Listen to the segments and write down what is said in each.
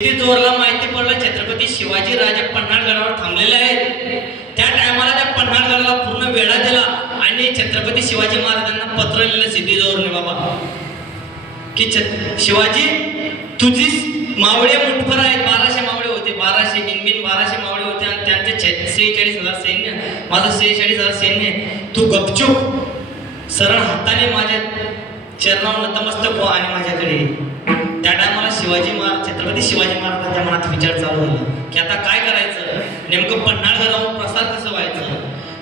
किती जोरला माहिती पडलं छत्रपती शिवाजी राजे पन्हाळगडावर थांबलेले आहेत. त्या टायमाला त्या पन्हाळगडाला पूर्ण वेढा दिला आणि छत्रपती शिवाजी महाराजांना पत्र लिहिलं सिद्धी जोरने बाबा. की शिवाजी तुझी मावळे मुठभर आहेत बाराशे मावळे होते बाराशे बिनबिन बाराशे मावळे होते आणि त्यांचे सेहेचाळीस हजार सैन्य. माझं सेहेचाळीस हजार सैन्य तू गपचूप सरळ हाताने माझ्या चरणावर नतमस्तक हो आणि माझ्याकडे त्या टायमाला शिवाजी महाराज छत्रपती शिवाजी महाराजांच्या मनात विचार चालू झाला की आता काय करायचं? नेमकं पन्हाळगड जाऊन प्रसाद कसं व्हायचं?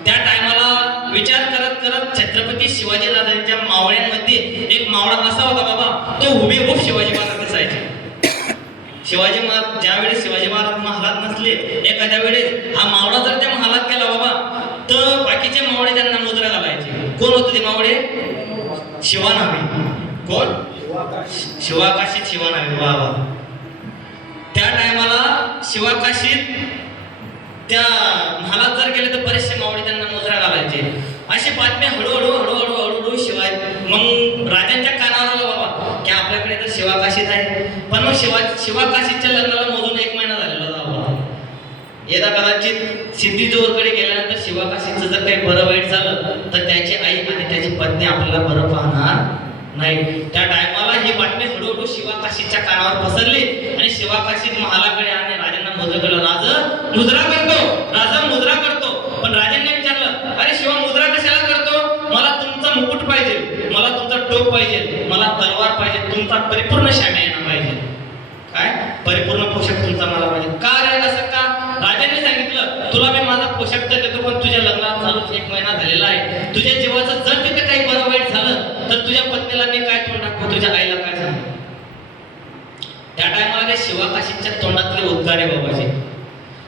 त्या टायमाला विचार करत करत छत्रपती शिवाजी महाराजांच्या मावळ्यांमध्ये एक मावळा असा होता बाबा? तो हुबेहूब शिवाजी महाराज दिसायचे शिवाजी महाराज ज्यावेळेस शिवाजी महाराज महालात नसले एखाद्या वेळेस हा मावळा जर त्या महालात गेला बाबा तर बाकीचे मावळे त्यांना मुजरा घालायचे. कोण होते ते मावळे? शिवानावे कोण? शिवाकाशीत शिवा वा त्या टायमाला शिवाकाशीत त्या महालात जर गेले तर बरेचसे मावळे त्यांना मुद्रा घालायचे. अशी बातमी हळूहळू हळूहळू हळूहळू शिवाय मग राजांच्या कानावर आलं बाबा की आपल्याकडे तर शिवाकाशीत आहे. पण मग शिवा शिवाकाशीच्या लग्नाला मोजून एक महिना झालेला होता बाबा. येदा कदाचित सिद्धीजोरकडे गेल्यानंतर शिवाकाशीचं जर काही बरं वाईट झालं तर त्याची आई आणि त्याची पत्नी आपल्याला बरं पाहणार नाही. त्या टायमाला ही बातमी हळूहळू शिवाकाशीच्या कानावर पसरली आणि शिवाकाशीत महालाकडे आणि राजांना मुद्रा केलं राज मुजरा करतो. राजा मुद्रा करतो. पण राजांनी विचारलं अरे शिवा मुद्रा कशाला करतो? मला तुमचा मुकुट पाहिजे. मला तुमचा टोप पाहिजे. मला तलवार पाहिजे. तुमचा परिपूर्ण शाम्या पाहिजे. काय? परिपूर्ण पोषक तुमचा मला पाहिजे का रे असं का राजाने सांगितलं तुला मी माझा पोशाख तर देतो पण तुझ्या लग्नात चालूच एक महिना झालेला आहे तुझ्या जीवाचं जर तिथे काही बरं वाईट झालं तर तुझ्या पत्नीला मी काय तोंड दाखवू तुझ्या आईला काय सांगू त्या टायमाला त्या शिवाकाशीच्या तोंडातले बाबाजी.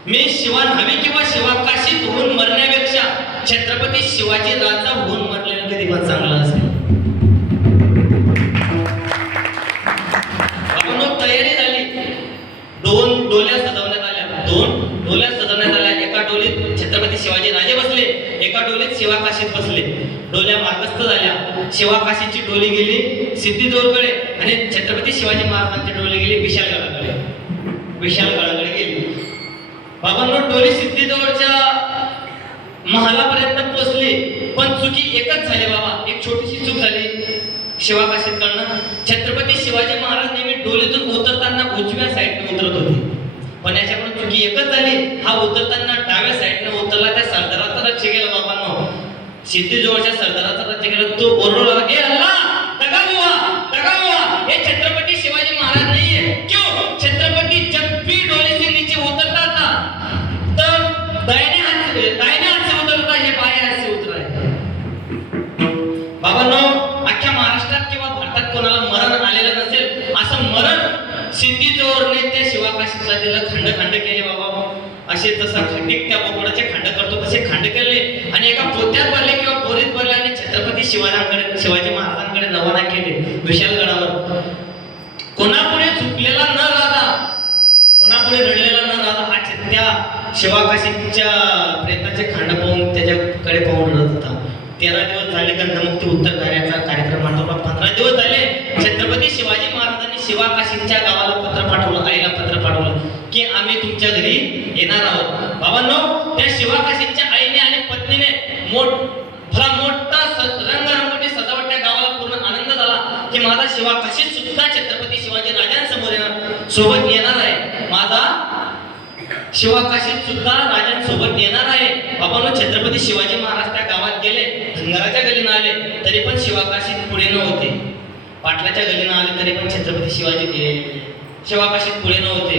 मी शिवा हवी किंवा शिवाकाशीत होऊन मरण्यापेक्षा छत्रपती शिवाजी राजा होऊन मरलेलं कधी पण चांगलं असेल. तयारी झाली. दोन डोल्या सजवण्यात आल्या. दोन डोल्या सजवण्यात आल्या. एका डोलीत छत्रपती शिवाजी राजे बसले. एका डोलीत शिवाकाशीत बसले. डोल्या मार्गस्थ झाल्या. शिवाकाशीची डोली गेली सिद्धीजोरकडे आणि छत्रपती शिवाजी महाराजांची डोली गेली विशालगडाकडे. विशालगडाकडे गेली. बाबांनो टोली सिद्धीजवळच्या महालापर्यंत पोहोचली. पण चुकी एकच झाली बाबा. एक छोटीशी चूक झाली. शिवा काशीतकडनं छत्रपती शिवाजी महाराज नेहमी डोलीतून उतरताना उजव्या साईडने उतरत होते. पण याच्याकडून चुकी एकच झाली. हा उतरताना डाव्या साईडने उतरला त्या सरदाराचा राज्य गेला बाबांनो. सिद्धीजवळच्या सरदाराचा राज्य केला तो ओरडला ए अल्ला जसे तसा खंडिक त्या बोकडाचे खंड करतो तसे खंड केले. आणि एका पोत्यात भरले किंवा बोरीत भरले आणि छत्रपती शिवाजांकडे शिवाजी महाराजांकडे रवाना केले विशालगडावर. कोणापुढे झुकलेला न राहता कोणापुढे रडलेला न राहता हा छ- त्या शिवाकाशीच्या प्रेताचे खंड पाहून त्याच्याकडे पाहून रडत होता. तेरा दिवस झाले कर्णमुक्ती उत्तर कार्याचा कार्यक्रम आठवला. पंधरा दिवस झाले छत्रपती शिवाजी महाराज शिवा शिवाकाशीच्या गावाला पत्र पाठवलं आईला पत्र पाठवलं की आम्ही तुमच्या घरी येणार आहोत. बाबांनो त्या शिवाकाशीच्या आईने आणि पत्नीने मोठ भला मोठा रंगरंगोटी सजावट त्या गावाला पूर्ण आनंद झाला की माझा शिवाकाशीत सुद्धा छत्रपती शिवाजी राजांसमोर येणार सोबत येणार आहे. माझा शिवाकाशीत सुद्धा राजांसोबत येणार आहे. बाबांनो छत्रपती शिवाजी महाराज त्या गावात गेले धनगराच्या गलीनं आले तरी पण शिवाकाशीत पुढे नव्हते पाटलाच्या गल्लीनं आले तरी पण छत्रपती शिवाजी हे- शिवाकाशीत पुढे नव्हते.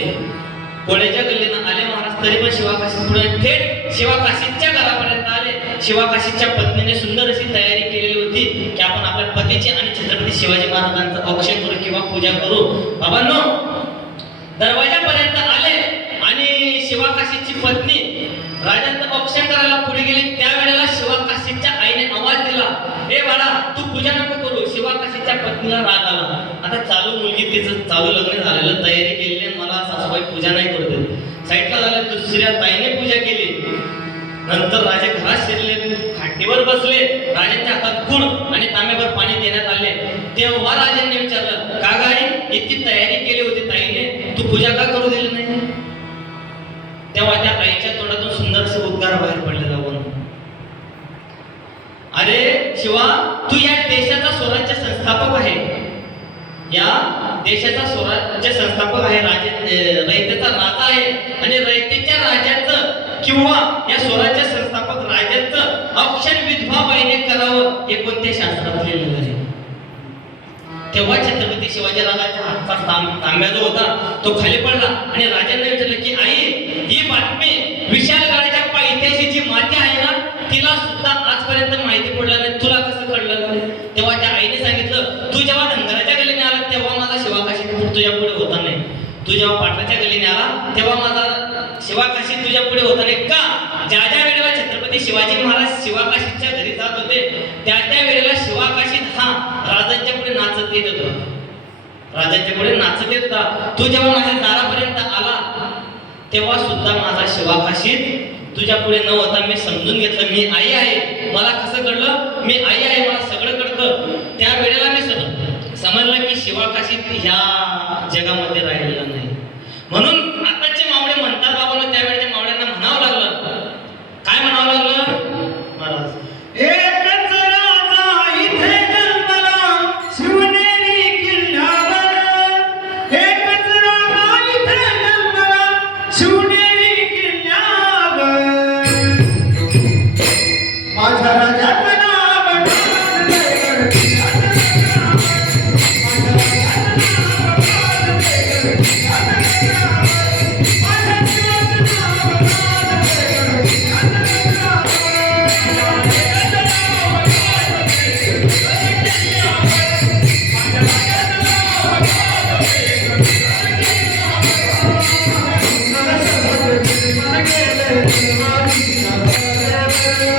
कोळ्याच्या गल्लीनं आले महाराज तरी पण शिवाकाशीत पुढे. थेट शिवाकाशीच्या घरापर्यंत आले. शिवाकाशीच्या पत्नीने सुंदर अशी तयारी केलेली होती की आपण आपल्या पतीची आणि छत्रपती शिवाजी महाराजांचं अक्षय करू किंवा पूजा करू. बाबांनो दरवाजापर्यंत आले आणि शिवाकाशीची पत्नी राजांचं औक्षण करायला पुढे गेली. त्यावेळेला शिवाकाशीच्या आईने आवाज दिला हे बाळा तू पूजा नको करू शिवाकाशीच्या पत्नीला राग आला? आता चालू मुलगी तिचं चालू लग्न झालेलं तयारी केलेली मला सासूबाई पूजा नाही करू साईडला झाल्या दुसऱ्या ताईने पूजा केली. नंतर राजे घरात शिरले खाटीवर बसले. राजांच्या हातात गुण आणि तांब्यावर पाणी देण्यात आले. तेव्हा राजांनी विचारलं का गाई इतकी तयारी केली होती ताईने? तू पूजा का करू दिली नाही? तेव्हा त्या ताईच्या तोंडातून सुंदरसे उद्गार बाहेर पडले जाऊन अरे शिवा तू या देशाचा स्वराज्य संस्थापक आहे. या देशाचा स्वराज्य संस्थापक आहे राजे रयतेचा राजा आहे. आणि रयतेच्या राजाचं किंवा या स्वराज्य संस्थापक राजाचं औक्षण विधवा बाईने करावं हे कोणत्या शास्त्रात लिहिलेलं आहे? तेव्हा छत्रपती शिवाजी राजाच्या हातचा तांब- तांब्या जो होता तो खाली पडला. आणि राजांना विचारलं की आई ही बातमी विशाल पायथ्याशी जी माती आहे ना तिला सुद्धा आजपर्यंत माहिती पडलं नाही तुला कसं कळलं? नाही तेव्हा त्या आईने सांगितलं तू जेव्हा धनगराच्या गलीने आला तेव्हा माझा शिवाकाशी तुझ्या पुढे होता नाही. तू जेव्हा पाटलाच्या गलीने आला तेव्हा माझा शिवाकाशी तुझ्या पुढे होता नाही. का? ज्या ज्या वेळेला छत्रपती शिवाजी महाराज शिवाकाशीच्या घरी जात होते त्या त्या वेळेला शिवाकाशीत हा राजांच्या पुढे नाचत येत होता. राजांच्या पुढे नाचत येत होता. तू जेव्हा माझ्या दारापर्यंत आला तेव्हा सुद्धा माझा शिवाकाशीत तुझ्या पुढे न होता मी समजून घेतलं. मी आई आहे. मला कसं कळलं? मी आई आहे. मला सगळं कळतं. त्या वेळेला मी सम- समजलं की शिवाकाशी ह्या जगामध्ये राहिलेला नाही. म्हणून Thank you.